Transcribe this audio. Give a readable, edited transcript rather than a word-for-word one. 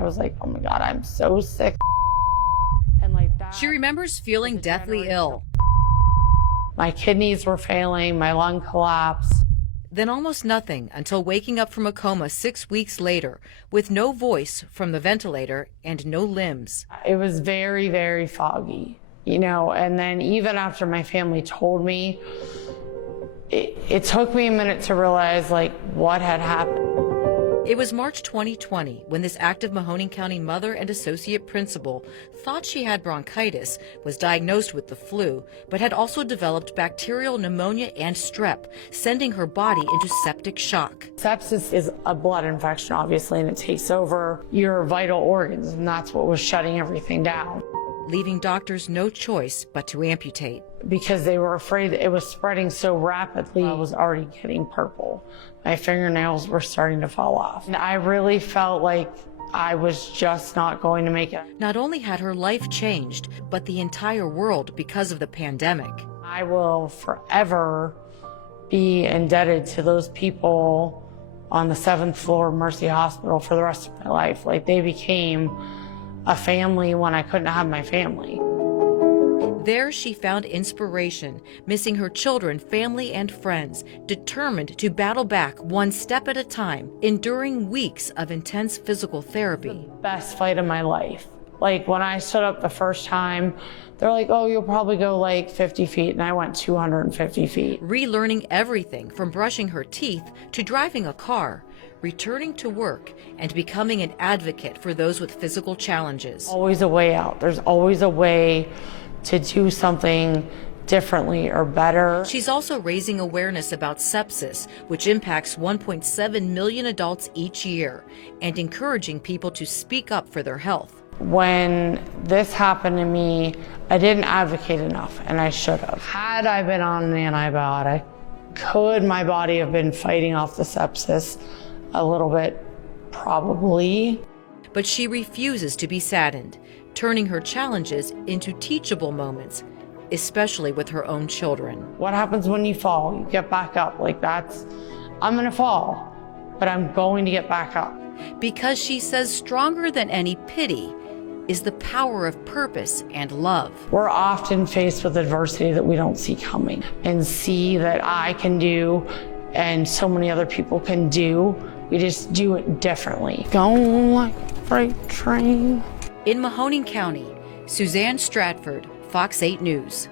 I was like, oh my God, I'm so sick. And like that. She remembers feeling deathly ill. My kidneys were failing, my lung collapsed. Then almost nothing until waking up from a coma 6 weeks later with no voice from the ventilator and no limbs. It was very, very foggy, you know, and then even after my family told me, it took me a minute to realize like what had happened. It was March 2020 when this active Mahoning County mother and associate principal thought she had bronchitis, was diagnosed with the flu, but had also developed bacterial pneumonia and strep, sending her body into septic shock. Sepsis is a blood infection, obviously, and it takes over your vital organs, and that's what was shutting everything down. Leaving doctors no choice but to amputate. Because they were afraid that it was spreading so rapidly, I was already getting purple. My fingernails were starting to fall off. And I really felt like I was just not going to make it. Not only had her life changed, but the entire world because of the pandemic. I will forever be indebted to those people on the 7th floor of Mercy Hospital for the rest of my life. Like, they became a family when I couldn't have my family. There she found inspiration, missing her children, family, and friends, determined to battle back one step at a time, enduring weeks of intense physical therapy. Best fight of my life. Like, when I stood up the first time, they're like, oh, you'll probably go like 50 feet, and I went 250 feet. Relearning everything from brushing her teeth to driving a car, returning to work, and becoming an advocate for those with physical challenges. Always a way out. There's always a way to do something differently or better. She's also raising awareness about sepsis, which impacts 1.7 million adults each year, and encouraging people to speak up for their health. When this happened to me, I didn't advocate enough, and I should have. Had I been on an antibiotic, could my body have been fighting off the sepsis a little bit? Probably. But she refuses to be saddened, turning her challenges into teachable moments, especially with her own children. What happens when you fall? You get back up. Like, I'm gonna fall, but I'm going to get back up. Because she says stronger than any pity is the power of purpose and love. We're often faced with adversity that we don't see coming, and see that I can do and so many other people can do. We just do it differently. Going like a freight train. In Mahoning County, Suzanne Stratford, Fox 8 News.